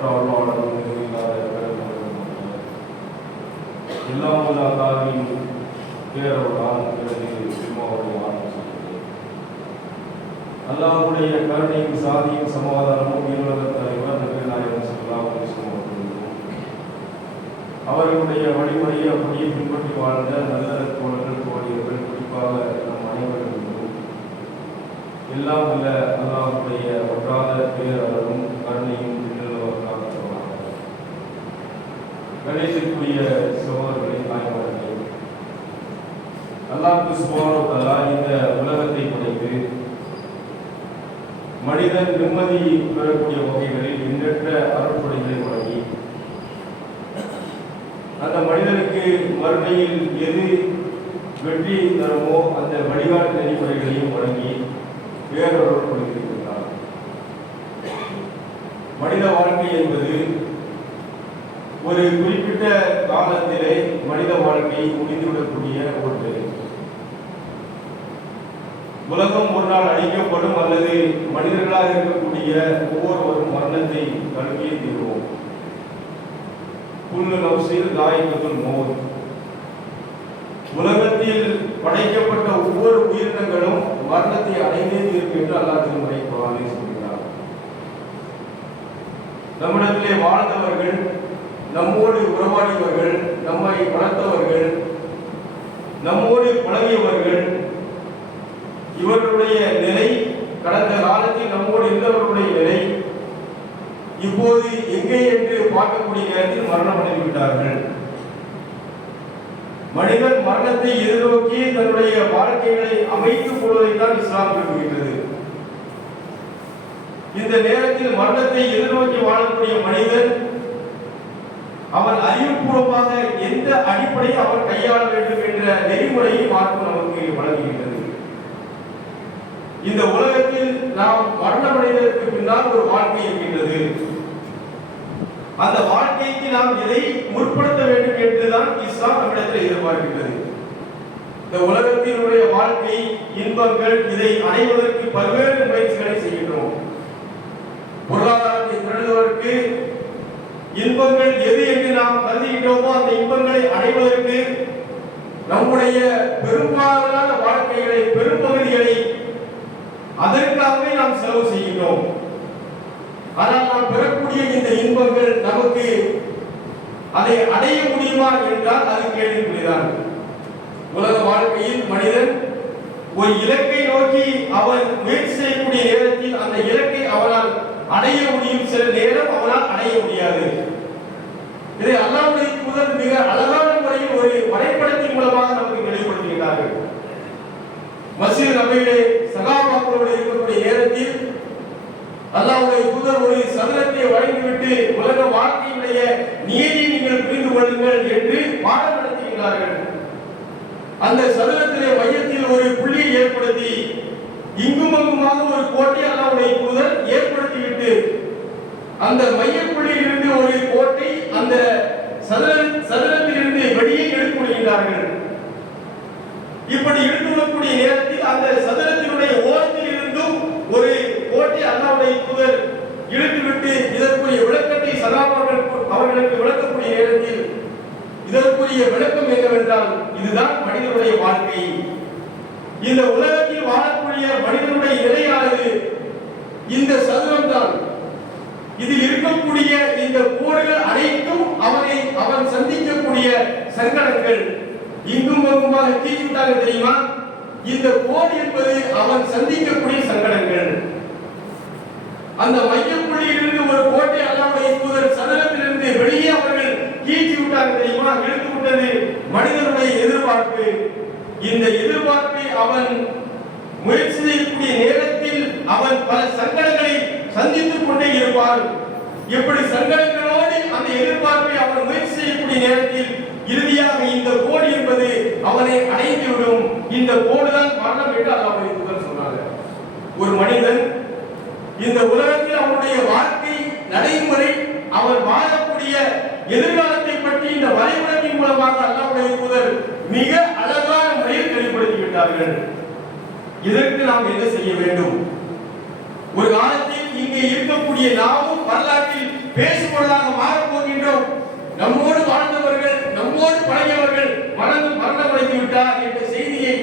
அளவற்ற அருளாளரும் இல்லாத எல்லாம் உள்ள அல்லாவின் ஆரம்பிச்சிருக்கிறது கருணையும் சாதியும் சமாதானமும் இருவர தலைவர் நபி நாயகம் ஸல்லல்லாஹு அவர்களுடைய வழிமுறையை அப்படியே பின்பற்றி வாழ்ந்த நல்ல தோழர்கள் தோழியர்கள் குறிப்பாக நம் அனைவருக்கும் எல்லாம் உள்ள அல்லாஹ்வுடைய ஒன்றாத பேரவரும் கருணையும் கணேசத்துக்குரிய சகோதரர்களை தாய்மார்களே அல்லாஹ் சுபானோ இந்த உலகத்தை படைத்து மனிதன் நிம்மதி பெறக்கூடிய வகைகளில் எண்ணற்ற அருட்படைகளை வழங்கி அந்த மனிதனுக்கு மறுமையில் எது வெற்றி தருமோ அந்த வழிகாட்டு நெறிமுறைகளையும் வழங்கி வேறொரு கொடுத்திருக்கிறார் மனித வாழ்க்கை என்பது ஒரு குறிப்பிட்ட காலத்திலே மனித வாழ்க்கை முடிந்துவிடக்கூடிய ஒன்று. உலகம் ஒரு நாள் அழிக்கப்படும் அல்லது மனிதர்களாக இருக்கக்கூடிய ஒவ்வொருவரும் மரணத்தை கல்வியே தீர்வோம் புல்லு நவ்சில் தாயகத்துல் மோர் உலகத்தில் படைக்கப்பட்ட ஒவ்வொரு உயிரினங்களும் மரணத்தை அடைந்தே தீர்க்கும் என்று அல்லாஹ் திருமுறை சொல்கிறார். நம்மிடத்திலே வாழ்ந்தவர்கள் நம்மோடு உறவாடியவர்கள் நம்மை வளர்த்தவர்கள் நம்மோடு பழகியவர்கள் இவர்களுடைய நிலை கடந்த காலத்தில் நம்மோடு இருந்தவர்களுடைய நிலை இப்போது எங்கே என்று பார்க்கக்கூடிய நேரத்தில் மரணம் அடைந்துவிட்டார்கள் மனிதன் மரணத்தை எதிர்நோக்கி தன்னுடைய வாழ்க்கைகளை அமைத்துக் கொள்வதைத்தான் இஸ்லாம் விரும்புகின்றது. இந்த நேரத்தில் மரணத்தை எதிர்நோக்கி வாழக்கூடிய மனிதன் அவன் அறிவுபூர்வமாக எந்த அடிப்படையை அவன் கையாள வேண்டும் என்ற நெறிமுறையை மாற்றம் நமக்கு வழங்குகின்றது. இந்த உலகத்தில் நாம் மரணமடைவதற்கு பின்னால் ஒரு வாழ்க்கை இருக்கின்றது. அந்த வாழ்க்கைக்கு நாம் எதை முற்படுத்த வேண்டும் என்றுதான் இஸ்லாம் நம்மிடத்தில் எதிர்பார்க்கின்றது. இந்த உலகத்தினுடைய வாழ்க்கை இன்பங்கள் இதை அடைவதற்கு பல்வேறு முயற்சிகளை செய்கின்றோம். பொருளாதாரத்தை திரளுவதற்கு இன்பங்கள் எது என்று நாம் கருதுகின்றோமோ அந்த இன்பங்களை அடைவதற்கு நம்முடைய பெரும்பாலான வாழ்க்கைகளை பெரும்பகுதிகளை அதற்காகவே நாம் செலவு செய்கின்றோம். ஆனால் நாம் பெறக்கூடிய இந்த இன்பங்கள் நமக்கு அதை அடைய முடியுமா என்றால் அது கேள்விக்குரியதான் உலக வாழ்க்கையில் மனிதன் ஒரு இலக்கை நோக்கி அவன் முயற்சி செய்யக்கூடிய நேரத்தில் அந்த இலக்கை அவனால் அடைய முடியும் சில நேரம் அவனால் அடைய முடியாது. இதை அல்லாவுடைய புதன் மிக அழகான முறையில் ஒரு வரைபடத்தின் மூலமாக நமக்கு வெளிப்படுத்துகிறார்கள். மசீது நபையிலே சகாபாக்களோடு இருக்கக்கூடிய நேரத்தில் அல்லாவுடைய புதர் ஒரு சதுரத்தை வழங்கிவிட்டு உலக வாழ்க்கையுடைய நீதியை நீங்கள் புரிந்து கொள்ளுங்கள் என்று பாடம் நடத்துகிறார்கள். அந்த சதுரத்திலே மையத்தில் ஒரு புள்ளியை ஏற்படுத்தி இங்கும் அங்குமாக ஒரு கோட்டை அல்லாவுடைய தூதர் ஏற்படுத்திவிட்டு அந்த மையப்புள்ளியில் இருந்து ஒரு கோட்டை அந்த சதுர சதுரத்திலிருந்து வெளியே எடுத்து விடுகின்றார்கள் இப்படி எடுத்து நேரத்தில் அந்த சதுரத்தினுடைய ஓரத்தில் இருந்தும் ஒரு கோட்டை அல்லாவுடைய தூதர் இழுத்துவிட்டு இதற்குரிய விளக்கத்தை சதாபர்கள் அவர்களுக்கு விளக்கக்கூடிய நேரத்தில் இதற்குரிய விளக்கம் என்னவென்றால் இதுதான் மனிதனுடைய வாழ்க்கை. இந்த உலகத்தில் வாழக்கூடிய மனிதனுடைய நிலையானது இந்த சதுரம் தான் இதில் இருக்கக்கூடிய இந்த கோடுகள் அனைத்தும் அவனை அவன் சந்திக்கக்கூடிய சங்கடங்கள். இங்கும் வருமாக தீச்சுட்டாங்க தெரியுமா? இந்த கோடு என்பது அவன் சந்திக்கக்கூடிய சங்கடங்கள். அந்த மையப்புள்ளியிலிருந்து ஒரு கோட்டை அல்லாவுடைய தூதர் சதுரத்திலிருந்து வெளியே அவர்கள் கீழ்ச்சி விட்டாங்க தெரியுமா? இழுத்து விட்டது மனிதனுடைய எதிர்பார்ப்பு. இந்த எதிர்பார்ப்பை அவன் முயற்சி செய்யக்கூடிய நேரத்தில் அவன் பல சங்கடங்களை சந்தித்துக் கொண்டே இருப்பான். எப்படி சங்கடங்களோடு அந்த எதிர்பார்ப்பை அவன் முயற்சி செய்யக்கூடிய நேரத்தில் இறுதியாக இந்த கோடு என்பது அவனை அடைந்துவிடும். இந்த கோடுதான் மரணம் என்று அல்லாஹ்வுடைய தூதர் சொன்னாங்க. ஒரு மனிதன் இந்த உலகத்தில் அவனுடைய வாழ்க்கை நடைமுறை அவன் வாழக்கூடிய எதிர்காலத்தை பற்றி இந்த வரைபடத்தின் மூலமாக அல்லாஹ்வுடைய தூதர் மிக அழகான முறையில் வெளிப்படுத்தி விட்டார்கள் இதற்கு நாம் என்ன செய்ய வேண்டும்? ஒரு காலத்தில் இங்கே இருக்கக்கூடிய நாமும் வரலாற்றில் பேசுபொருளாக மாறப் போகின்றோம். நம்மோடு வாழ்ந்தவர்கள் நம்மோடு பழகியவர்கள் மரணம் மரணமடைந்து விட்டார் என்ற செய்தியை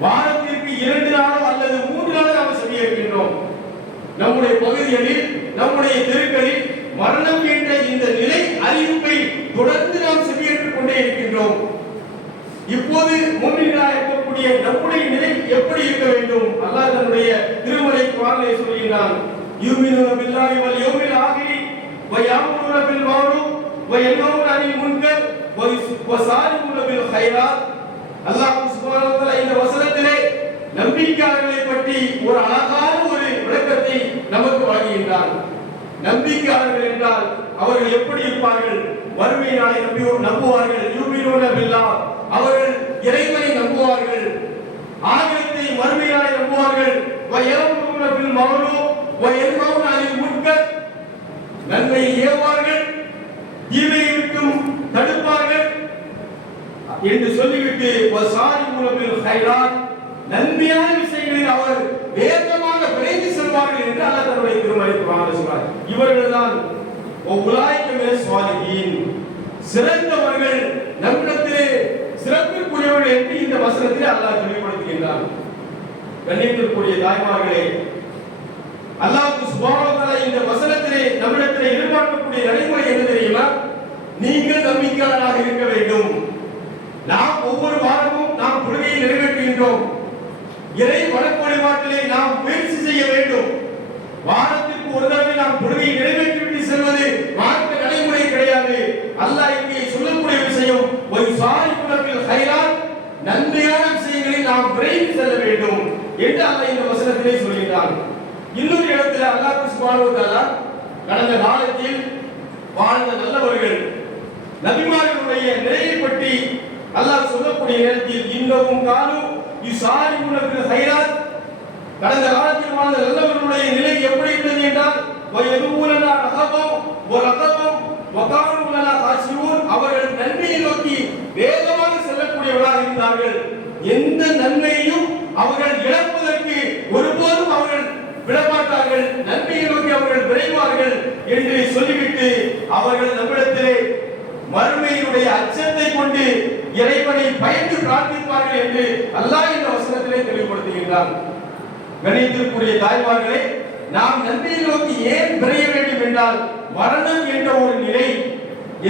வாரத்திற்கு இரண்டு நாளோ அல்லது மூன்று நாளோ நாம் செய்ய இருக்கின்றோம் நம்முடைய பகுதிகளில் நம்முடைய தெருக்களில் மரணம் என்ற இந்த நிலை அறிவிப்பை தொடர்ந்து நாம் இப்போது மூமின்களாக இருக்கக்கூடிய நம்முடைய நிலை எப்படி இருக்க வேண்டும்? அல்லாஹ் தன்னுடைய திருமலை குரானிலே சொல்கிறான் யூமினு பில்லாஹி வல் யௌமில் ஆகிரி வ யாமுரு பில் மஅரூஃப் வ யன்ஹவுன அனில் முன்கர் வ யுஸ்- பில் கைராத். அல்லாஹ் சுப்ஹானஹு வ தஆலா இந்த வசனத்திலே நம்பிக்கையாளர்களை பற்றி ஒரு அழகான ஒரு விளக்கத்தை நமக்கு வழங்குகின்றான். நம்பிக்கையாளர்கள் என்றால் அவர்கள் எப்படி இருப்பார்கள்? வறுமை நாளை நம்பி நம்புவார்கள். யூமினூன பில்லாஹ் அவர்கள் இறைவனை நம்புவார்கள். ஆகியத்தை மறுமை நம்புவார்கள். வயலமுன பில் மௌலு முன்கர் நன்மையை ஏவார்கள் தீமையை விட்டும் தடுப்பார்கள். என்று சொல்லிவிட்டு வசாரி மூலத்தில் ஹைரான் நன்மையான விஷயங்களில் அவர் வேகமாக விரைந்து செல்வார்கள் என்று அல்லாஹ் தன்னுடைய திருமலை சொல்றார் இவர்கள் தான் உலாய்க்கமே சுவாலிகின் சிறந்தவர்கள். சிறப்பிற்குரியவர்கள் என்று இந்த வசனத்திலே அல்லாஹ் தெளிவுபடுத்துகின்றார் கண்ணியத்திற்குரிய தாய்மார்களே அல்லாஹ்வுக்கு சுபாவத்தால இந்த வசனத்திலே நம்மிடத்திலே எதிர்பார்க்கக்கூடிய நடைமுறை என்ன தெரியுமா? நீங்கள் நம்பிக்கையாளராக இருக்க வேண்டும். நாம் ஒவ்வொரு வாரமும் நாம் கொள்கையை நிறைவேற்றுகின்றோம். இறை வழக்கு வழிபாட்டிலே நாம் முயற்சி செய்ய வேண்டும். வாரத்திற்கு ஒரு தடவை நாம் கொள்கையை நிறைவேற்றிவிட்டு செல்வது மார்க்க நடைமுறை கிடையாது. அல்லாஹ் இங்கே சொல்லக்கூடிய விஷயம் ஒரு சாரி நன்மையான விஷயங்களை நாம் விரைந்து செல்ல வேண்டும் என்று அல்ல இந்த வசனத்திலே சொல்கிறான் இன்னொரு இடத்துல அல்லாஹ் சுபானுவதாலா கடந்த காலத்தில் வாழ்ந்த நல்லவர்கள் நபிமார்களுடைய நிலையை பற்றி அல்லாஹ் சொல்லக்கூடிய நேரத்தில் இன்னமும் காலும் இசாரி உனக்கு ஹைராத். கடந்த காலத்தில் வாழ்ந்த நல்லவர்களுடைய நிலை எப்படி இருந்தது என்றால் வயதுமூலனா ரகபம் வரகபம் வகானுலனா காசியூன் அவர்கள் நன்மையை நோக்கி வேறு செல்லக்கூடியவர்களாக இருந்தார்கள். எந்த நன்மையையும் அவர்கள் இழப்பதற்கு ஒருபோதும் அவர்கள் விடமாட்டார்கள். நன்மையை நோக்கி அவர்கள் விரைவார்கள் என்று சொல்லிவிட்டு அவர்கள் நம்மிடத்திலே மறுமையினுடைய அச்சத்தை கொண்டு இறைவனை பயந்து பிரார்த்திப்பார்கள் என்று அல்லாஹ் இந்த வசனத்திலே தெளிவுபடுத்துகின்றான். கணித்திற்குரிய தாய்மார்களே நாம் நன்மையை நோக்கி ஏன் விரைய வேண்டும் என்றால் மரணம் என்ற ஒரு நிலை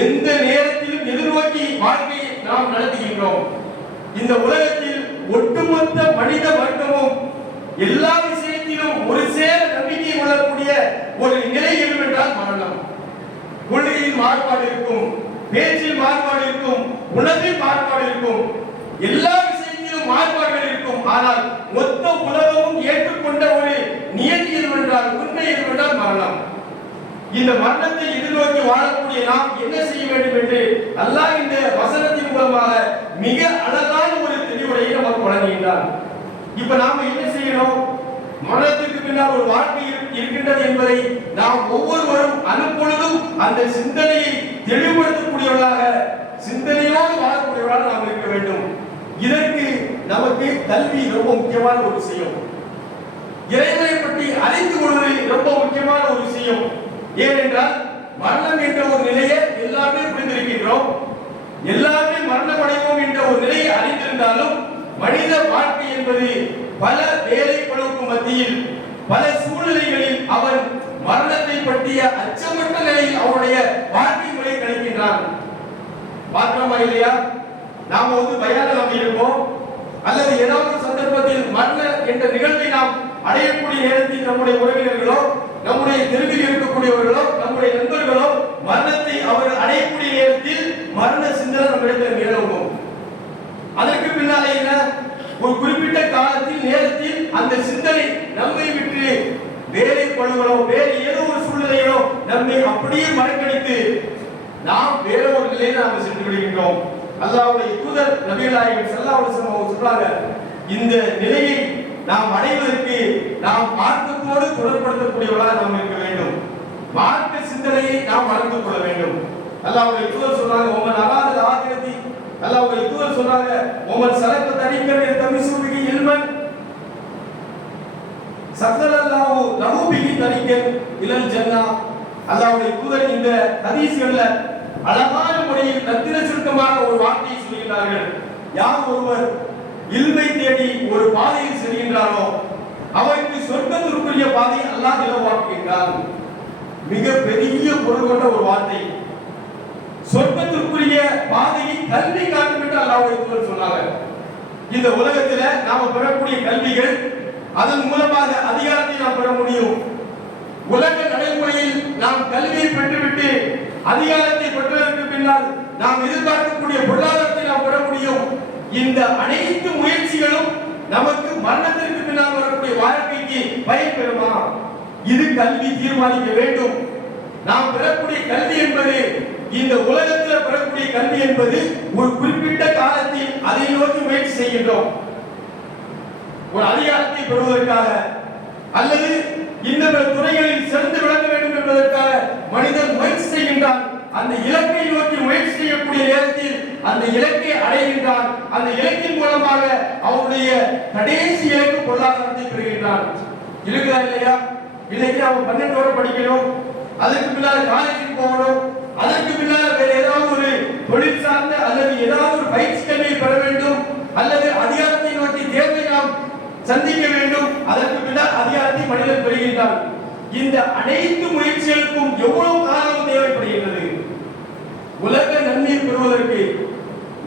எந்த நேரத்திலும் எதிர்நோக்கி வாழ்க்கையை நாம் நடத்துகின்றோம். இந்த உலகத்தில் ஒட்டுமொத்த மனித வர்க்கமும் எல்லா விஷயத்திலும் ஒரு சேர நம்பிக்கை கொள்ளக்கூடிய ஒரு நிலை எதுவென்றால் மரணம். கொள்கையில் மாறுபாடு இருக்கும் பேச்சில் மாறுபாடு இருக்கும் உணவில் மாறுபாடு இருக்கும் எல்லா விஷயத்திலும் மாறுபாடுகள் இருக்கும். ஆனால் மொத்த உலகமும் ஏற்றுக்கொண்ட ஒரு நியதி எதுவென்றால் உண்மை எதுவென்றால் மரணம். இந்த மரணத்தை எதிர்நோக்கி வாழக்கூடிய நாம் என்ன செய்ய வேண்டும் என்று அல்லாஹ் இந்த வசனத்தின் மூலமாக மிக அழகான ஒரு தெளிவுரையை நமக்கு வழங்குகின்றார் இப்ப நாம என்ன செய்யணும்? மரணத்திற்கு பின்னால் ஒரு வாழ்க்கை இருக்கின்றது என்பதை நாம் ஒவ்வொருவரும் அனுப்பொழுதும் அந்த சிந்தனையை தெளிவுபடுத்தக்கூடியவர்களாக சிந்தனையோடு வாழக்கூடியவர்களாக நாம் இருக்க வேண்டும். இதற்கு நமக்கு கல்வி ரொம்ப முக்கியமான ஒரு விஷயம். இறைவனை பற்றி அறிந்து கொள்வது ரொம்ப முக்கியமான ஒரு விஷயம். ஏனென்றால் மரணம் என்ற ஒரு நிலையை எல்லாருமே புரிந்திருக்கின்றோம். எல்லாருமே மரணம் அடைவோம் என்ற ஒரு நிலையை அறிந்திருந்தாலும் மனித வாழ்க்கை என்பது பல வேலை பழுவுக்கு மத்தியில் பல சூழ்நிலைகளில் அவன் மரணத்தை பற்றிய அச்சமற்ற நிலையில் அவனுடைய வாழ்க்கை முறை கழிக்கின்றான் பார்க்கிறோமா இல்லையா? நாம வந்து பயான நம்பி இருப்போம். அல்லது ஏதாவது சந்தர்ப்பத்தில் மரண என்ற நிகழ்வை நாம் அடையக்கூடிய நேரத்தில் நம்முடைய உறவினர்களோ நம்முடைய தெருவில் இருக்கக்கூடியவர்களோ நம்முடைய நண்பர்களோ மரணத்தை அவர்கள் அடையக்கூடிய நேரத்தில் மரண சிந்தனை நம்மிடத்தில் நிலவும் அதற்கு பின்னாலே என்ன? ஒரு குறிப்பிட்ட காலத்தில் நேரத்தில் அந்த சிந்தனை நம்மை விட்டு வேலை பழுகளோ வேறு ஏதோ ஒரு சூழ்நிலைகளோ நம்மை அப்படியே மறக்கடித்து நாம் வேற ஒரு நிலையில நாம் சென்று விடுகின்றோம். அல்லாவுடைய தூதர் நபிகள் செல்லாவுடைய ஸல்லல்லாஹு அவங்க சொல்றாங்க இந்த நிலையை நாம் அடைவதற்கு நாம் மார்க்கத்தோடு தொடர்படுத்தக்கூடியவர்களாக நாம் இருக்க வேண்டும். மார்க்க சிந்தனையை நாம் வளர்ந்து கொள்ள வேண்டும். அல்லாஹ்வுடைய தூதர் சொல்றாங்க உமன் அலாத ஆகிரதி அல்லாஹ்வுடைய தூதர் சொல்றாங்க உமன் சலக்க தனிக்கர் தமிசுபிகி இல்மன். சக்கரல்லாஹு லஹு பிகி தனிக்கர் இளம் ஜன்னா. அல்லாஹ்வுடைய தூதர் இந்த ஹதீஸ்கள்ல அழகான முறையில் ரத்தின சுருக்கமாக ஒரு வார்த்தையை சொல்கிறார்கள் யார் ஒருவர் இல்மை தேடி ஒரு பாதையில் செல்கின்றாரோ அவருக்கு சொர்க்கத்திற்குரிய பாதை அல்லாஹ் இலவாக்குகின்றான் மிக பெரிய பொருள் கொண்ட ஒரு வார்த்தை. சொர்க்கத்திற்குரிய பாதையை கல்வி காட்டும் என்று அல்லாஹ் தூதர் சொன்னாங்க. இந்த உலகத்துல நாம பெறக்கூடிய கல்விகள் அதன் மூலமாக அதிகாரத்தை நாம் பெற முடியும். உலக நடைமுறையில் நாம் கல்வியை பெற்றுவிட்டு அதிகாரத்தை பெற்றதற்கு பின்னால் நாம் எதிர்பார்க்கக்கூடிய பொருளாதார இந்த அனைத்து முயற்சிகளும் நமக்கு மரணத்திற்கு பின்னால் வரக்கூடிய வாழ்க்கைக்கு பயன் பெறுமா இது கல்வி தீர்மானிக்க வேண்டும். நாம் பெறக்கூடிய கல்வி என்பது இந்த உலகத்தில் பெறக்கூடிய கல்வி என்பது ஒரு குறிப்பிட்ட காலத்தில் அதை நோக்கி முயற்சி செய்கின்றோம். ஒரு அதிகாரத்தை பெறுவதற்காக அல்லது இந்த துறைகளில் சிறந்து விளங்க வேண்டும் என்பதற்காக மனிதன் முயற்சி செய்கின்றான். அந்த இலக்கை நோக்கி முயற்சி செய்யக்கூடிய நேரத்தில் அந்த இலக்கை அடைகின்றான். அந்த இலக்கின் மூலமாக அவனுடைய கடைசி இலக்கு பொருளாதாரத்தை பெறுகின்றான். இருக்குதா இல்லையா? இன்னைக்கு அவன் பன்னெண்டு வரை படிக்கணும். அதுக்கு பின்னால் காலேஜுக்கு போகணும். அதற்கு பின்னால் வேற ஏதாவது ஒரு தொழில் சார்ந்த அல்லது ஏதாவது ஒரு பயிற்சி கல்வியை பெற வேண்டும். அல்லது அதிகாரத்தை நோக்கி தேர்வை நாம் சந்திக்க வேண்டும். அதற்கு பின்னால் அதிகாரத்தை மனிதன் பெறுகின்றான். இந்த அனைத்து முயற்சிகளுக்கும் எவ்வளவு காலம் தேவைப்படுகின்றது? உலக நன்மையை பெறுவதற்கு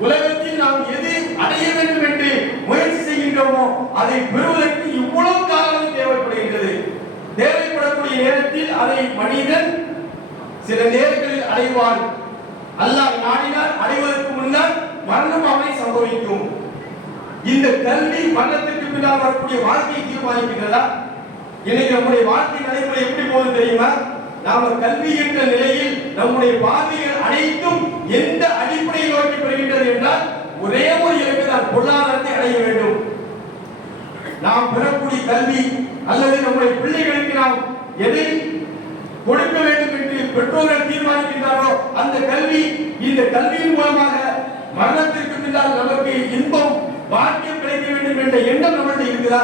உலகத்தில் நாம் எது அடைய வேண்டும் என்று முயற்சி செய்கின்றோமோ அதை பெறுவதற்கு இவ்வளவு காலம் தேவைப்படுகின்றது. தேவைப்படக்கூடிய நேரத்தில் அதை மனிதன் சில நேரங்களில் அடைவான். அல்லாஹ் நாடினால் அடைவதற்கு முன்னால் மரணம் அவனை சம்பவிக்கும். இந்த கல்வி மரணத்திற்கு பின்னால் வரக்கூடிய வாழ்க்கையை தீர்மானிக்கின்றதா? இன்னைக்கு நம்முடைய வாழ்க்கை நடைமுறை எப்படி போகுது தெரியுமா? நாம கல்வி என்ற நிலையில் நம்முடைய பார்வைகள் அனைத்தும் எந்த அடிப்படையில் நோக்கி பெறுகின்றது என்றால் ஒரே ஒரு இலக்கு தான் பொருளாதாரத்தை அடைய வேண்டும். நாம் பெறக்கூடிய கல்வி அல்லது நம்முடைய பிள்ளைகளுக்கு நாம் எதை கொடுக்க வேண்டும் என்று பெற்றோர்கள் தீர்மானிக்கின்றாரோ அந்த கல்வி இந்த கல்வியின் மூலமாக மரணத்திற்கு பின்னால் நமக்கு இன்பம் பாக்கியம் கிடைக்க வேண்டும் என்ற எண்ணம் நம்மள்ட்ட இருக்குதா?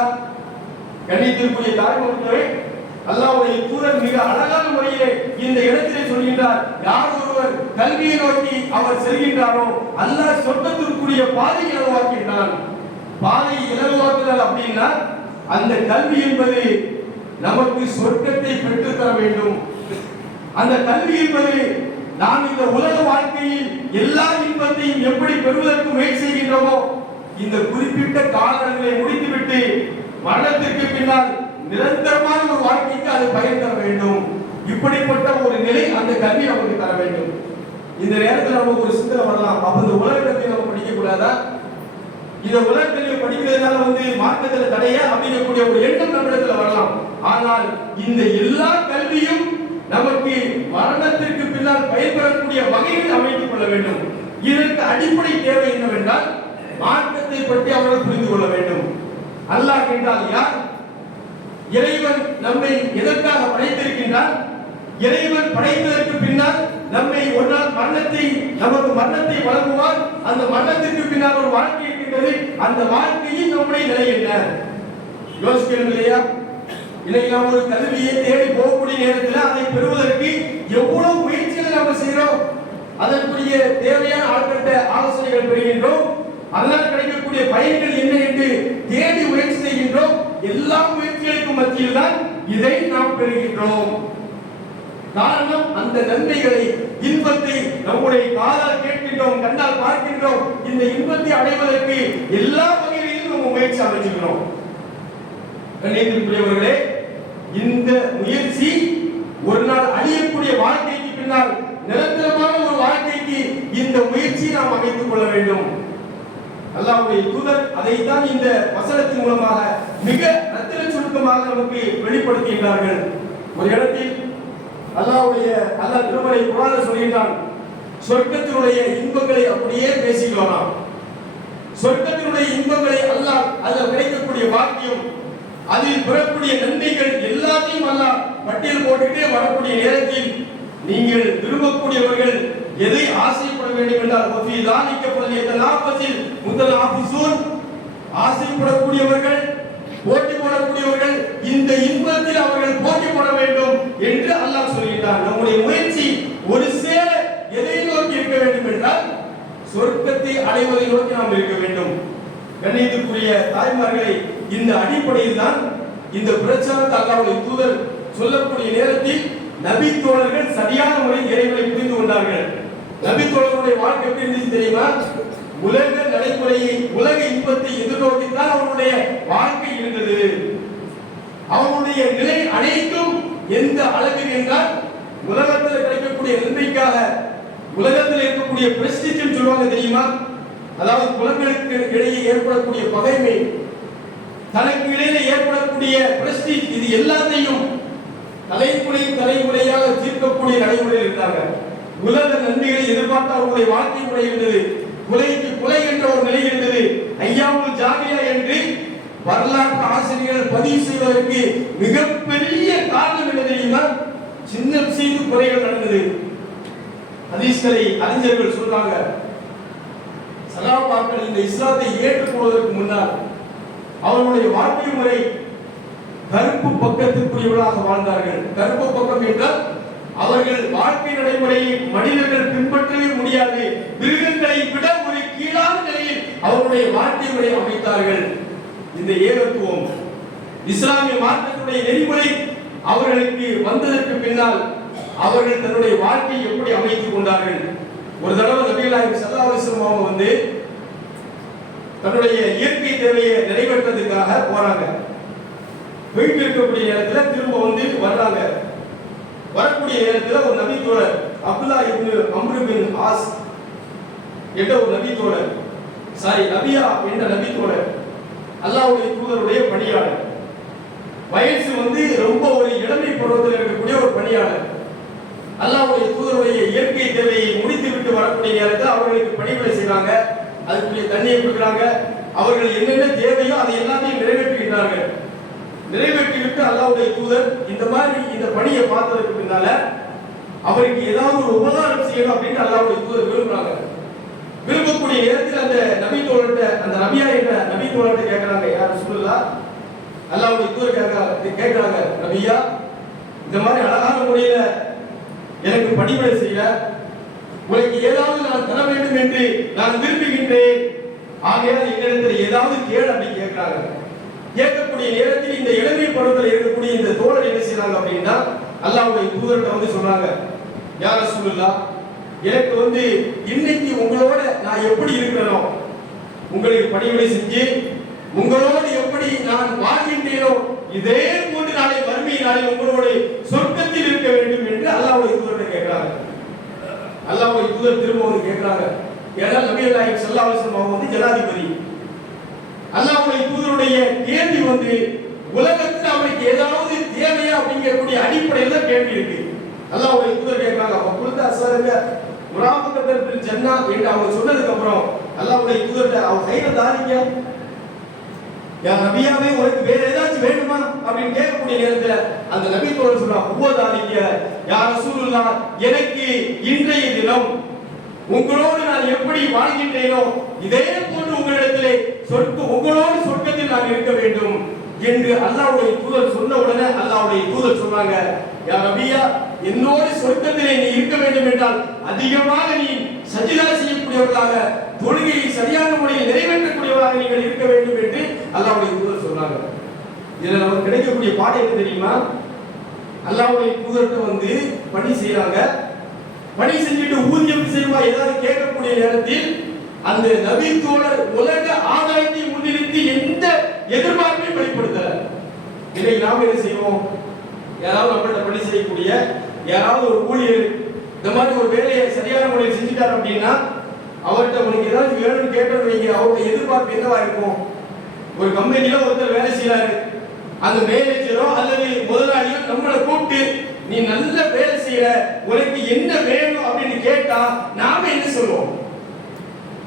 கண்ணியத்திற்குரிய தாய்மொழியை அல்லாவுடைய தூதர் மிக அழகான முறையிலே இந்த இடத்திலே சொல்கின்றார் யார் ஒருவர் கல்வியை நோக்கி அவர் செல்கின்றாரோ அல்லாஹ் சொர்க்கத்திற்குரிய பாதை இலவாக்கின்றான் பாதை இலவாக்குதல் அப்படின்னா அந்த கல்வி என்பது நமக்கு சொர்க்கத்தை பெற்றுத்தர வேண்டும். அந்த கல்வி என்பது நாம் இந்த உலக வாழ்க்கையில் எல்லா இன்பத்தையும் எப்படி பெறுவதற்கு முயற்சி செய்கின்றோமோ இந்த குறிப்பிட்ட காலங்களை முடித்துவிட்டு மரணத்திற்கு பின்னால் நிரந்தரமான ஒரு வாழ்க்கைக்கு அது பயன் தர வேண்டும். இப்படிப்பட்ட ஒரு நிலை அந்த கல்வி நமக்கு தர வேண்டும். இந்த நேரத்தில் நமக்கு ஒரு சிந்தனை வரலாம் அப்ப இந்த உலகத்தை நம்ம படிக்க கூடாதா? இந்த உலகத்தில் படிக்கிறதுனால வந்து மார்க்கத்தில் தடையா அப்படிங்கக்கூடிய ஒரு எண்ணம் நம்மிடத்துல வரலாம். ஆனால் இந்த எல்லா கல்வியும் நமக்கு மரணத்திற்கு பின்னால் பயன்பெறக்கூடிய வகையில் அமைத்துக் கொள்ள வேண்டும். இதற்கு அடிப்படை தேவை என்னவென்றால் மார்க்கத்தை பற்றி அவர்கள் புரிந்து கொள்ள வேண்டும். அல்லாஹ் என்றால் யார் இறைவன் நம்மை எதற்காக படைத்திருக்கின்றான்? இறைவன் படைத்ததற்கு பின்னால் நம்மை ஒரு நாள் மரணத்தை நமக்கு மரணத்தை வழங்குவார். அந்த மரணத்திற்கு பின்னால் ஒரு வாழ்க்கை இருக்கின்றது. அந்த வாழ்க்கையின் நம்முடைய நிலை என்ன? யோசிக்கணும் இல்லையா? இன்னைக்கு நாம் ஒரு கல்வியை தேடி போகக்கூடிய நேரத்தில் அதை பெறுவதற்கு எவ்வளவு முயற்சிகளை நம்ம செய்கிறோம் அதற்குரிய தேவையான ஆட்கட்ட ஆலோசனைகள் பெறுகின்றோம். அதனால் கிடைக்கக்கூடிய பயன்கள் என்ன என்று தேடி முயற்சி செய்கின்றோம். எல்லா முயற்சிகளுக்கும் மத்தியில் தான் இதை நாம் பெறுகின்றோம். காரணம் அந்த நன்மைகளை இன்பத்தை நம்முடைய காதால் கேட்கின்றோம் கண்ணால் பார்க்கின்றோம். இந்த இன்பத்தை அடைவதற்கு எல்லா வகையிலும் நம்ம முயற்சி அமைச்சுக்கிறோம். கண்ணியத்திற்குரியவர்களே இந்த முயற்சி ஒரு நாள் அழியக்கூடிய வாழ்க்கைக்கு பின்னால் நிரந்தரமான ஒரு வாழ்க்கைக்கு இந்த முயற்சி நாம் அமைத்துக் கொள்ள வேண்டும். அல்லாவுடைய தூதர் அதைத்தான் இந்த வசனத்தின் மூலமாக மிக ரத்தின சுருக்கமாக நமக்கு வெளிப்படுத்துகின்றார்கள். ஒரு இடத்தில் அல்லாவுடைய அல்லாஹ் திருமலை குரான சொல்கின்றான் சொர்க்கத்தினுடைய இன்பங்களை அப்படியே பேசிக்கலாம் சொர்க்கத்தினுடைய இன்பங்களை அல்லாஹ் அதில் கிடைக்கக்கூடிய பாக்கியம் அதில் பெறக்கூடிய நன்மைகள் எல்லாத்தையும் அல்லாஹ் பட்டியல் போட்டுட்டே வரக்கூடிய நேரத்தில் நீங்கள் விரும்பக்கூடியவர்கள் எதை ஆசை வேண்டும் என்றால் ஒஃபி தானிக்க பள்ளியத்த நாற்பதில் முதல் ஆபிசூன் ஆசைப்படக்கூடியவர்கள் போட்டி போடக்கூடியவர்கள் இந்த இன்பத்தில் அவர்கள் போட்டி போட வேண்டும் என்று அல்லாஹ் சொல்கிறான் நம்முடைய முயற்சி ஒரு சேர எதை நோக்கி இருக்க வேண்டும் என்றால் சொர்க்கத்தை அடைவதை நோக்கி நாம் இருக்க வேண்டும். கண்ணியத்துக்குரிய தாய்மார்களை இந்த அடிப்படையில் தான் இந்த பிரச்சாரத்தை அல்லாவுடைய தூதர் சொல்லக்கூடிய நேரத்தில் நபி தோழர்கள் சரியான முறையில் இறைவனை புரிந்து கொண்டார்கள். நபி தோழர்களுடைய வாழ்க்கை எப்படி இருந்துச்சு தெரியுமா? உலக நடைமுறையை உலக இன்பத்தை எதிர்நோக்கி தான் அவருடைய வாழ்க்கை இருந்தது. அவருடைய நிலை அனைத்தும் எந்த அளவில் என்றால் உலகத்தில் கிடைக்கக்கூடிய நன்மைக்காக உலகத்தில் இருக்கக்கூடிய பிரஸ்டிஜ் சொல்லுவாங்க தெரியுமா? அதாவது குலங்களுக்கு இடையே ஏற்படக்கூடிய பகைமை தனக்கு இடையில ஏற்படக்கூடிய பிரஸ்டீஜ் இது எல்லாத்தையும் தலைமுறை தலைமுறையாக தீர்க்கக்கூடிய நடைமுறையில் இருந்தாங்க உலக நன்மைகளை எதிர்பார்த்த அவர்களுடைய வாழ்க்கை முறை இருந்தது உலகிற்கு குலை என்ற ஒரு நிலை இருந்தது. ஐயாவுல் ஜாமியா என்று வரலாற்று ஆசிரியர்கள் பதிவு செய்வதற்கு மிகப்பெரிய காரணம் என்ன தெரியுமா? சின்ன செய்து குறைகள் நடந்தது. ஹதீஸ்களை அறிஞர்கள் சொல்றாங்க. சகாபாக்கள் இந்த இஸ்லாத்தை ஏற்றுக்கொள்வதற்கு முன்னால் அவர்களுடைய வாழ்க்கை முறை கருப்பு பக்கத்திற்குரியவர்களாக வாழ்ந்தார்கள். கருப்பு பக்கம் என்றால் அவர்கள் வாழ்க்கை நடைமுறையை மனிதர்கள் பின்பற்றவே முடியாது. மிருகங்களை விட ஒரு கீழான நிலையில் அவருடைய வாழ்க்கை முறை அமைத்தார்கள். இந்த ஏகத்துவம். இஸ்லாமிய மார்க்கத்துடைய நெறிமுறை அவர்களுக்கு வந்ததற்கு பின்னால் அவர்கள் தன்னுடைய வாழ்க்கையை எப்படி அமைத்துக் கொண்டார்கள்? ஒரு தடவை நபிகள் நாயகம் அவங்க வந்து தன்னுடைய இயற்கை தேவையை நிறைவேற்றதுக்காக போறாங்க. வீட்டில் இருக்கக்கூடிய நேரத்தில் திரும்ப வந்து வர்றாங்க. வரக்கூடிய நேரத்தில் ஒரு நபி தோழர் அப்துல்லா இப்னு அம்ரு பின் ஆஸ் என்ற ஒரு நபி தோழர். சாரி நபியா என்ற நபி தோழர். அல்லாவுடைய தூதருடைய பணியாளர். வயசு வந்து ரொம்ப ஒரு இளமை பருவத்தில் இருக்கக்கூடிய ஒரு பணியாளர். அல்லாவுடைய தூதருடைய இயற்கை தேவையை முடித்து விட்டு வரக்கூடிய நேரத்தில் அவர்களுக்கு பணிகளை செய்கிறாங்க அதுக்குரிய தண்ணியை கொடுக்குறாங்க. அவர்கள் என்னென்ன தேவையோ அதை எல்லாத்தையும் நிறைவேற்றுகின்றார்கள். நிறைவேற்றி விட்டு தூதர் இந்த மாதிரி இந்த பணியை பார்த்ததுக்கு பின்னால அவருக்கு ஏதாவது ஒரு உபகாரம் செய்யணும் அப்படின்னு அல்லாவுடைய தூதர் விரும்புறாங்க. விரும்பக்கூடிய நேரத்தில் அந்த நபி தோழர்கிட்ட அந்த நபியா என்ற நபி தோழர்கிட்ட கேட்கிறாங்க யார் சொல்லுதா அல்லாவுடைய தூதர் கேட்கிறாங்க கேட்கிறாங்க நபியா இந்த மாதிரி அழகான முறையில எனக்கு பணிவிடை செய்ய உனக்கு ஏதாவது நான் தர வேண்டும் என்று நான் விரும்புகின்றேன். ஆகையால் என்னிடத்தில் ஏதாவது கேள் அப்படின்னு கேட்கிறாங்க கேட்கக்கூடிய நேரத்தில் இந்த இளமை பருவத்தில் இருக்கக்கூடிய இந்த தோழர் என்ன செய்யறாங்க அப்படின்னா அல்லாவுடைய தூதர்கிட்ட வந்து சொல்றாங்க யார சொல்லுல்லா எனக்கு வந்து இன்னைக்கு உங்களோட நான் எப்படி இருக்கிறனோ உங்களுக்கு பணிவிடை செஞ்சு உங்களோடு எப்படி நான் வாழ்கின்றேனோ இதே போன்று நாளை வறுமை நாளை உங்களோடு சொர்க்கத்தில் இருக்க வேண்டும் என்று அல்லாவுடைய தூதர்கிட்ட கேட்கிறாங்க. அல்லாவுடைய தூதர் திரும்ப வந்து கேட்கிறாங்க. ஏன்னா நபி அல்லாஹி சல்லாஹ் அலைஹி அவங்க வந்து ஜனாதிபதி. அல்லாஹ்வுடைய தூதருடைய கேள்வி வந்து உலகத்தில் அவருக்கு ஏதாவது தேவையா அப்படிங்கக்கூடிய அடிப்படையில் தான் கேள்வி இருக்கு. அல்லாஹ்வுடைய தூதர் கேட்கிறாங்க அப்ப குழுத்த அசருங்க முராபகத்தில் ஜன்னா என்று அவங்க சொன்னதுக்கு அப்புறம் அல்லாஹ்வுடைய தூதர்கிட்ட அவங்க கையில தாரிங்க யா நபியாவே உனக்கு வேற ஏதாச்சும் வேணுமா? அப்படின்னு கேட்கக்கூடிய நேரத்துல அந்த நபி தோழர் சொல்றான் தாரிங்க யா ரசூலுல்லாஹ் எனக்கு இன்றைய தினம் உங்களோடு நான் எப்படி வாழ்கின்றேனோ இதே போன்று உங்களிடத்திலே சொர்க்க உங்களோடு சொர்க்கத்தில் நான் இருக்க வேண்டும் என்று அல்லாவுடைய தூதர் சொன்ன உடனே அல்லாவுடைய தூதர் சொன்னாங்க யா ரபியா என்னோடு சொர்க்கத்திலே நீ இருக்க வேண்டும் என்றால் அதிகமாக நீ சஜிதா செய்யக்கூடியவர்களாக தொழுகையை சரியான முறையில் நிறைவேற்றக்கூடியவர்களாக நீங்கள் இருக்க வேண்டும் என்று அல்லாவுடைய தூதர் சொன்னாங்க. இதுல நமக்கு கிடைக்கக்கூடிய பாடம் என்ன தெரியுமா? அல்லாவுடைய தூதர்கிட்ட வந்து பணி செய்யறாங்க பணி செஞ்சுட்டு ஊதியம் செய்வா ஏதாவது கேட்கக்கூடிய நேரத்தில் அந்த நபி தோழர் உலக ஆதாயத்தை முன்னிறுத்தி எந்த எதிர்பார்ப்பையும் வெளிப்படுத்தல. இதை நாம் என்ன செய்வோம்? யாராவது நம்மள்ட்ட பணி செய்யக்கூடிய யாராவது ஒரு ஊழியர் இந்த மாதிரி ஒரு வேலையை சரியான முறையில் செஞ்சுட்டார் அப்படின்னா அவர்கிட்ட உனக்கு ஏதாவது வேணும்னு கேட்டோம் வைங்க அவருடைய எதிர்பார்ப்பு என்னவா இருக்கும்? ஒரு கம்பெனியில ஒருத்தர் வேலை செய்யறாரு அந்த மேனேஜரோ அல்லது முதலாளியோ நம்மளை கூப்பிட்டு நீ நல்ல வேலை செய்யற உனக்கு என்ன வேணும் அப்படின்னு கேட்டா நாம என்ன சொல்லுவோம்?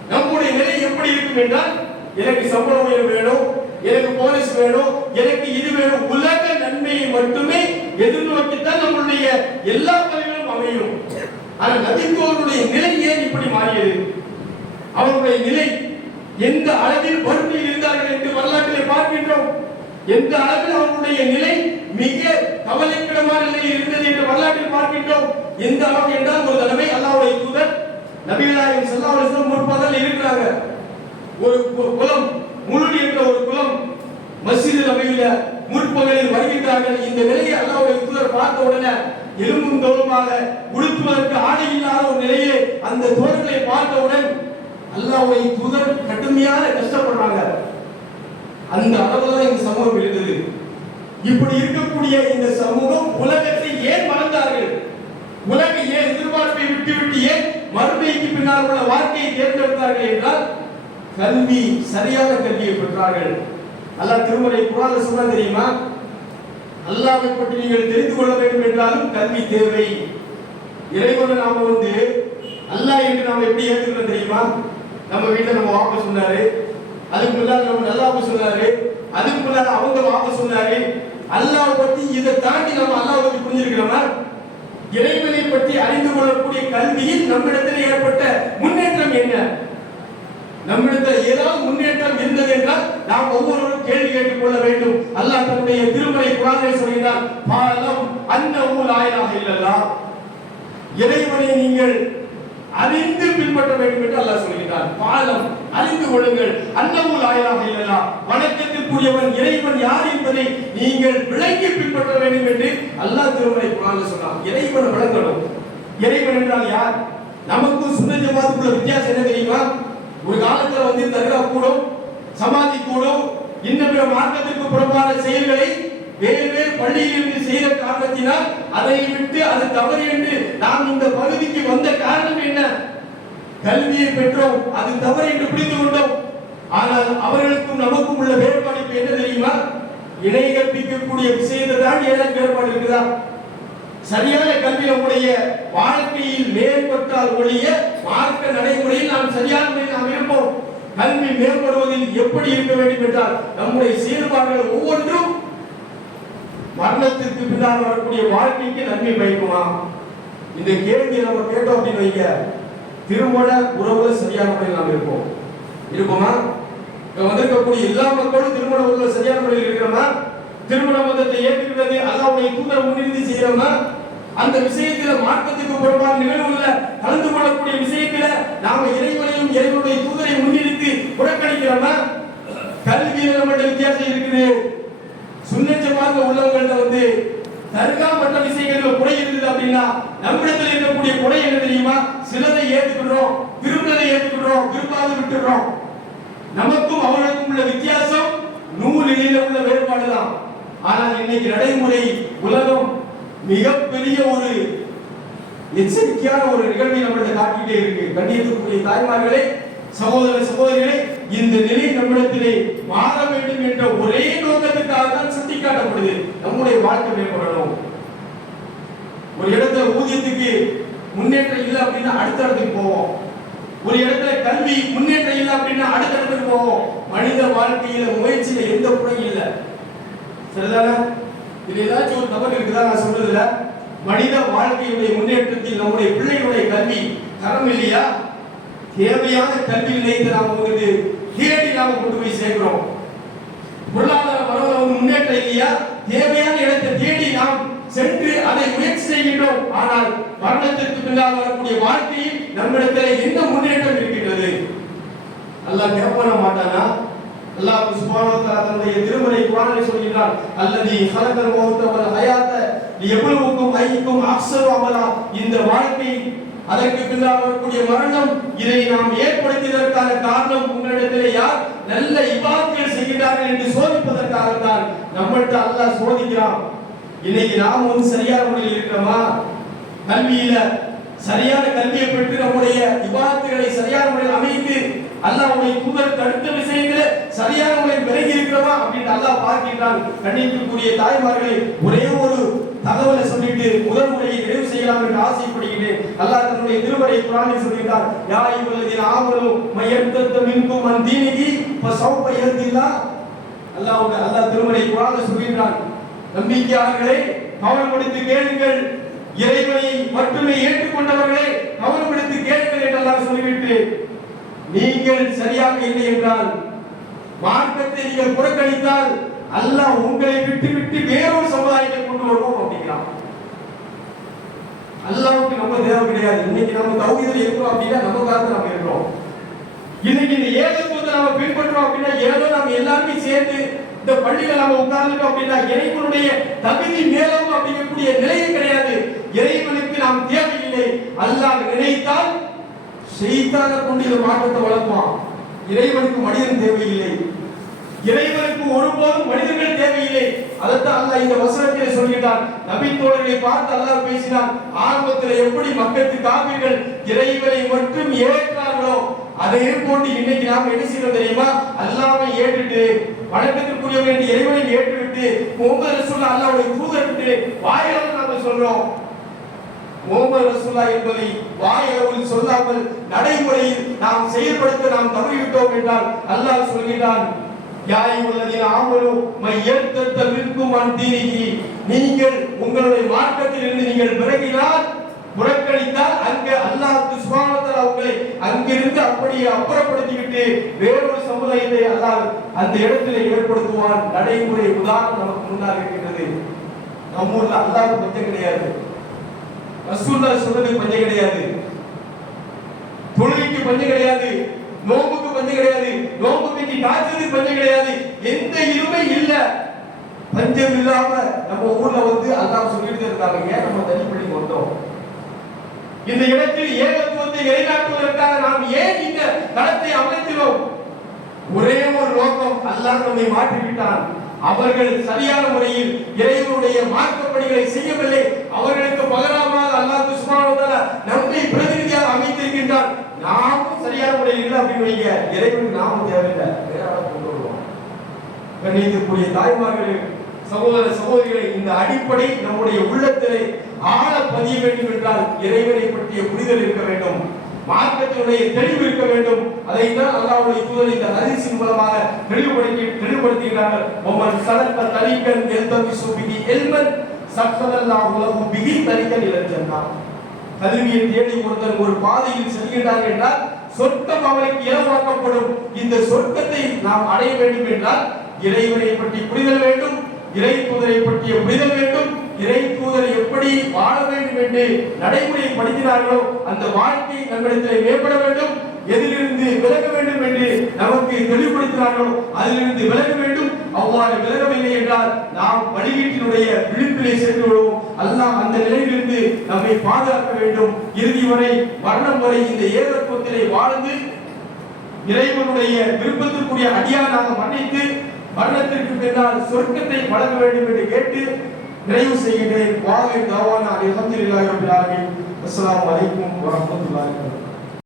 நம்முடைய நிலை எப்படி இருக்கும் என்றால் எனக்கு சம்பள உயர்வு வேணும் எனக்கு போனஸ் வேணும் எனக்கு இது வேணும். உலக நன்மையை மட்டுமே எதிர்நோக்கித்தான் நம்மளுடைய எல்லா பதவிகளும் அமையும். ஆனா நபித்தோருடைய நிலை ஏன் இப்படி மாறியது? அவருடைய நிலை எந்த அளவில் வறுமையில் இருந்தார்கள் என்று வரலாற்றிலே பார்க்கின்றோம். எந்த அளவில் அவர்களுடைய நிலை மிக கவலைக்கிடமான நிலையில் இருந்தது என்று வரலாற்றில் பார்க்கின்றோம். எந்த அளவு என்றால் ஒரு தடவை அல்லாவுடைய தூதர் நபிகளாயின் செல்லாவலிசம் முற்பதில் இருக்கிறாங்க. ஒரு குலம் முழு என்ற ஒரு குலம் மஸ்ஜிது நபியில முற்பகலில் வருகின்றார்கள். இந்த நிலையை அல்லாவுடைய தூதர் பார்த்த உடனே எலும்பும் தோலுமாக உடுத்துவதற்கு ஆடை இல்லாத ஒரு நிலையை அந்த தோழர்களை பார்த்தவுடன் அல்லாவுடைய தூதர் கடுமையான கஷ்டப்படுறாங்க. அந்த அளவுல இந்த சமூகம் இருந்தது. இப்படி இருக்கக்கூடிய இந்த சமூகம் உலகத்தை ஏன் மறந்தார்கள்? உலக ஏன் எதிர்பார்ப்பை விட்டுவிட்டு ஏன் மறுமைக்கு பின்னால் உள்ள வாழ்க்கையை தேர்ந்தெடுத்தார்கள் என்றால் கல்வி சரியான கல்வியை பெற்றார்கள். அல்லாஹ் திருமலை குரால சொன்னா தெரியுமா? அல்லாவை பற்றி நீங்கள் தெரிந்து கொள்ள வேண்டும் என்றாலும் கல்வி தேவை. இறைவனை நாம வந்து அல்லாஹ் என்று நாம எப்படி ஏற்றுக்கிறோம் தெரியுமா? நம்ம வீட்டில் நம்ம வாப்ப சொன்னாரு அதுக்கு முன்னாடி நம்ம நல்லாப்ப சொன்னாரு. அதுக்கு முன்னாடி அவங்க வாங்க சொன்னாரு. அல்லாஹ் பத்தி இதை தாண்டி நம்ம அல்லாஹ் பத்தி புரிஞ்சிருக்கிறோமா? இறைவனை பற்றி அறிந்து கொள்ளக்கூடிய கல்வியில் நம்மிடத்தில் ஏற்பட்ட முன்னேற்றம் என்ன? நம்மிடத்தில் ஏதாவது முன்னேற்றம் இருந்தது என்றால் நாம் ஒவ்வொருவரும் கேள்வி கேட்டுக் கொள்ள வேண்டும். அல்லாஹ் தன்னுடைய திருமலை குரானை சொல்கிறார் பாலம் அன்னஹு லா இலாஹ இல்லல்லாஹ். இறைவனை நீங்கள் அறிந்து பின்பற்ற வேண்டும் என்று அல்லாஹ் சொல்கிறார் பாலம் அறிந்து கொள்ளுங்கள். அன்னஹு லா இலாஹ வணக்கத்திற்குரியவன் இறைவன் யார் என்பதை நீங்கள் விளங்கி பின்பற்ற வேண்டும் என்று அல்லாஹ் திருமலை குரான் சொன்னார் இறைவனை விளங்கணும் இறைவன் என்றால் யார்? நமக்கும் சுன்ன ஜமாத்துக்குள்ள வித்தியாசம் என்ன தெரியுமா? ஒரு காலத்துல வந்து தர்கா கூடும் சமாதி கூடும் இன்னும் பிற மார்க்கத்திற்கு புறம்பான செயல்களை வேறு வேறு பள்ளியிலிருந்து செய்த காரணத்தினால் அதை விட்டு அது தவறு என்று நாம் இந்த பகுதிக்கு வந்த காரணம் என்ன? கல்வியை பெற்றோம் அது தவறு என்று புரிந்து கொண்டோம். ஆனால் அவர்களுக்கும் நமக்கும் உள்ள வேறுபாடு என்ன தெரியுமா? இணை கற்பிக்கக்கூடிய விஷயத்தை தான் ஏதாவது வேறுபாடு இருக்குதா? சரியான கல்வி நம்முடைய வாழ்க்கையில் மேம்பட்டால் ஒழிய மார்க்க நடைமுறையில் நாம் சரியான முறையில் நாம் இருப்போம். கல்வி மேம்படுவதில் எப்படி இருக்க வேண்டும் என்றால் நம்முடைய செயல்பாடுகள் ஒவ்வொன்றும் மரணத்திற்கு பின்னால் வரக்கூடிய வாழ்க்கைக்கு நன்மை பயக்குமா? இந்த கேள்வி நம்ம கேட்டோம் அப்படின்னு வைங்க. திருமண உறவு சரியான முறையில் நாம் இருப்போம். இருப்போமா இங்க வந்திருக்கக்கூடிய எல்லா மக்களும் திருமண உறவுல சரியான முறையில் இருக்கிறோமா? திருமண மதத்தை ஏற்றுக்கிறது அல்லாவுடைய தூதரை முன்னிறுத்தி செய்யறோமா அந்த விஷயத்துல மார்க்கத்துக்கு புறம்பான நிகழ்வுல கலந்து கொள்ளக்கூடிய விஷயத்துல நாம இறைவனையும் இறைவனுடைய தூதரை முன்னிறுத்தி புறக்கணிக்கிறோமா? கல்வியில நம்மகிட்ட வித்தியாசம் இருக்குது. சுண்ணச்சமாக உள்ளவங்கள்ட்ட வந்து தர்கா மற்ற விஷயங்கள்ல குறை இருந்தது அப்படின்னா நம்மிடத்தில் இருக்கக்கூடிய குறை என்ன தெரியுமா? சிலதை ஏற்றுக்கிறோம் விரும்பதை ஏற்றுக்கிறோம் விரும்பாத விட்டுறோம். நமக்கும் அவர்களுக்கும் உள்ள வித்தியாசம் நூல் உள்ள வேறுபாடுதான். ஆனால் இன்னைக்கு நடைமுறை உலகம் மிகப்பெரிய ஒரு எச்சரிக்கையான ஒரு நிகழ்வை நம்மளை காட்டிட்டே இருக்கு. கண்ணியத்துக்குரிய தாய்மார்களே சகோதர சகோதரிகளே இந்த நிலை நம்மிடத்திலே மாற வேண்டும் என்ற ஒரே நோக்கத்துக்காக தான் சுட்டிக்காட்டப்படுது. நம்முடைய வாழ்க்கை மேம்படணும். ஒரு இடத்துல ஊதியத்துக்கு முன்னேற்றம் இல்லை அப்படின்னா அடுத்த இடத்துக்கு போவோம். ஒரு இடத்துல கல்வி முன்னேற்றம் இல்லை அப்படின்னா அடுத்த இடத்துக்கு போவோம். மனித வாழ்க்கையில முயற்சியில எந்த குறையும் இல்லை. சரிதானே? இது ஏதாச்சும் ஒரு தவறு இருக்குதா? நான் சொல்றதுல மனித வாழ்க்கையுடைய முன்னேற்றத்தில் நம்முடைய பிள்ளைகளுடைய கல்வி தரம் இல்லையா? தேவையான கல்வி நிலையத்தை நாம உங்களுக்கு தேடி நாம கொண்டு போய் சேர்க்கிறோம். பொருளாதார பரவல வந்து முன்னேற்றம் இல்லையா? தேவையான இடத்தை தேடி நாம் சென்று அதை முயற்சி செய்கின்றோம். ஆனால் மரணத்திற்கு பின்னால் வரக்கூடிய வாழ்க்கையில் நம்மிடத்தில் என்ன முன்னேற்றம் இருக்கின்றது. அல்லாஹ் கேட்பன மாட்டானா? அல்லாஹ் சுப்ஹானஹு தன்னுடைய திருமலை குரானை சொல்கிறார் அல்லது ஹலகல் மௌத்த வல் ஹயாத்த லியப்லுவுக்கும் ஐயுக்கும் அஹ்ஸனு அமலா. இந்த வாழ்க்கை அதற்கு பின்னால் வரக்கூடிய மரணம் இதை நாம் ஏற்படுத்தியதற்கான காரணம் உங்களிடத்திலே யார் நல்ல இபாக்கள் செய்கிறார்கள் என்று சோதிப்பதற்காகத்தான் நம்மள்கிட்ட அல்லாஹ் சோதிக்கிறான். இன்னைக்கு நாம் வந்து சரியான முறையில் இருக்கிறோமா? கல்வியில சரியான கல்வியை பெற்று நம்முடைய விவாதத்துகளை சரியான முறையில் அமைத்து அல்லாஹ்வுடைய தூதர் தடுத்த விஷயங்களை சரியான முறையில் விலகி இருக்கிறோமா? அப்படின்னு அல்லாஹ் பார்க்கின்றான். கண்ணியத்திற்குரிய தாய்மார்களை ஒரே ஒரு தகவலை சொல்லிட்டு முதல் முறையை நிறைவு செய்யலாம் என்று ஆசைப்படுகிறேன் அல்லாஹ் தன்னுடைய திருவரை குரானில் சொல்கிறார் யா ஐயுல்லதீன ஆமனு மய்யர்தத்த மின்கும் அன் தீனிஹி ஃபஸௌஃப யஹ்தில்லாஹ். அல்லாஹ் அல்லாஹ் திருமறை குரானில் சொல்கிறான் நம்பிக்கையாளர்களே கவனம் கொடுத்து கேளுங்கள். இறைவனை மட்டுமே ஏற்றுக்கொண்டவர்களே கவனம் முடித்து கேளுங்கள் என்றெல்லாம் சொல்லிவிட்டு நீங்கள் சரியாக இல்லை என்றால் மார்க்கத்தை நீங்கள் புறக்கணித்தால் அல்லாஹ் உங்களை விட்டு விட்டு வேறொரு சமுதாயத்தை கொண்டு வருவோம் அப்படிங்கிறான். அல்லாவுக்கு நம்ம தேவை கிடையாது. இன்னைக்கு நம்ம தௌஹீதில் இருக்கிறோம் அப்படின்னா நம்ம காலத்தில் நம்ம இருக்கிறோம். இன்னைக்கு இந்த ஏகத்துவத்தை நம்ம பின்பற்றோம் அப்படின்னா ஏதோ நம்ம எல்லாருமே சேர்ந்து இந்த பள்ளியில நம்ம உட்கார்ந்துட்டோம் அப்படின்னா இறைவனுடைய தகுதி மேலும் அப்படிங்கக்கூடிய நிலையே கிடையாது. இறைவனுக்கு நாம் தேவையில்லை. அல்லாஹ் நினைத்தால் செய்தாக கொண்டு இந்த மாற்றத்தை வளர்ப்பான். இறைவனுக்கு மனிதன் தேவையில்லை. இறைவனுக்கு ஒருபோதும் மனிதர்கள் தேவையில்லை. அதைத்தான் அல்லாஹ் இந்த வசனத்திலே சொல்கிறான் நபி தோழர்களை பார்த்து அல்லாஹ் பேசினான். ஆரம்பத்தில் எப்படி மக்களுக்கு காவிர்கள் இறைவனை மட்டும் ஏற்றார்களோ அதே போன்று இன்னைக்கு நாம் என்ன செய்யறோம் தெரியுமா? அல்லாம ஏற்றுட்டு வணக்கத்திற்குரிய வேண்டிய இறைவனை ஏற்றுவிட்டு முகமது ரசூல்லா அல்லாவுடைய தூதர் விட்டு வாயிலாக நாங்கள் சொல்றோம். முகமது ரசூல்லா என்பதை வாயளவில் சொல்லாமல் நடைமுறையில் நாம் செயல்படுத்த நாம் தவறிவிட்டோம் என்றால் அல்லாஹ் சொல்கிறான் யாய் உள்ளதின் ஆமலு மையத்தத்த விற்கும் அந்தீனிகி நீங்கள் உங்களுடைய மார்க்கத்தில் இருந்து நீங்கள் விலகினால் புறக்கணித்தால் அங்க அல்லாஹ் சுபானத்தில் அவங்களை அங்கிருந்து அப்படியே அப்புறப்படுத்திவிட்டு வேறொரு சமுதாயத்தை அல்லாஹ் அந்த இடத்திலே ஏற்படுத்துவான் நடைமுறை உதாரணம் நமக்கு முன்னால் இருக்கின்றது. நம்ம ஊர்ல அல்லாஹ் பஞ்சம் கிடையாது. ரசூல்லா சொல்றது பஞ்சம் கிடையாது. தொழுகைக்கு பஞ்சம் கிடையாது. நோம்புக்கு பஞ்சம் கிடையாது. நோம்பு பற்றி காய்ச்சலுக்கு பஞ்சம் கிடையாது. எந்த இருமை இல்ல. பஞ்சம் இல்லாம நம்ம ஊர்ல வந்து அல்லாஹ் சொல்லிட்டு இருக்காங்க. ஏன் நம்ம தள்ளி பண்ணி வந்தோம்? இந்த இடத்தில் ஏகத்துவத்தை நிலைநாட்டுவதற்காக நாம் ஏன் இந்த தளத்தை அமைத்தினோம்? ஒரே ஒரு நோக்கம் அல்லாஹ் நம்மை மாற்றிவிட்டான். அவர்கள் சரியான முறையில் இறைவனுடைய மார்க்கப்படிகளை செய்யவில்லை. அவர்களுக்கு பகரமாக அல்லாஹ் சுப்ஹானஹு நம்மை பிரதிநிதியாக அமைத்திருக்கின்றான். நாமும் சரியான முறையில் இல்லை அப்படின்னு வைங்க. இறைவன் நாமும் தேவையில்லை. வேற ஆளை கொண்டு வருவோம் கண்ணியத்திற்குரிய தாய்மார்களே சகோதர சகோதரிகளை இந்த அடிப்படை நம்முடைய உள்ளத்திலே ஆழ பதிய வேண்டும் என்றால் இறைவனை பற்றிய புரிதல் இருக்க வேண்டும். மார்க்கத்தினுடைய தெளிவு இருக்க வேண்டும். அதை தான் அல்லாஹ்வுடைய தூதர் இந்த ஹரிசின் மூலமாக தெளிவுபடுத்தி தெளிவுபடுத்துகிறார்கள். ஒவ்வொரு சலக்க தலிக்கன் எல்தமி சுபிகி எல்மன் சஃபதல்லாஹு லஹு பிகி தலிக்கன் இலல் கல்வியை தேடி ஒருத்தர் ஒரு பாதையில் செல்கிறார் என்றால் சொர்க்கம் அவருக்கு இலவாக்கப்படும். இந்த சொர்க்கத்தை நாம் அடைய வேண்டும் என்றால் இறைவனை பற்றி புரிதல் வேண்டும். இறை தூதரை பற்றிய புரிதல் வேண்டும். இறை தூதர் எப்படி வாழ வேண்டும் என்று நடைமுறையை படுத்தினார்களோ அந்த வாழ்க்கை நம்மிடத்தில் மேம்பட வேண்டும். எதிலிருந்து விலக வேண்டும் என்று நமக்கு தெளிவுபடுத்தினார்களோ அதிலிருந்து விலக வேண்டும். அவ்வாறு விலகவில்லை என்றால் நாம் வழிகீட்டினுடைய விழிப்பிலே சென்று விடுவோம். அல்லாஹ் அந்த நிலையிலிருந்து நம்மை பாதுகாக்க வேண்டும். இறுதி வரை மரணம் வரை இந்த ஏகத்துவத்திலே வாழ்ந்து இறைவனுடைய விருப்பத்திற்குரிய அடியானாக மன்னித்து மரணத்திற்கு பின்னால் சொர்க்கத்தை வழங்க வேண்டும் என்று கேட்டு நிறைவு செய்கின்றேன் வாகை தாவான அலி அஹமதுல்லாஹி ரபில் ஆலமீன். அஸ்ஸலாமு அலைக்கும் வரஹ்மத்துல்லாஹி வபரகாத்துஹு.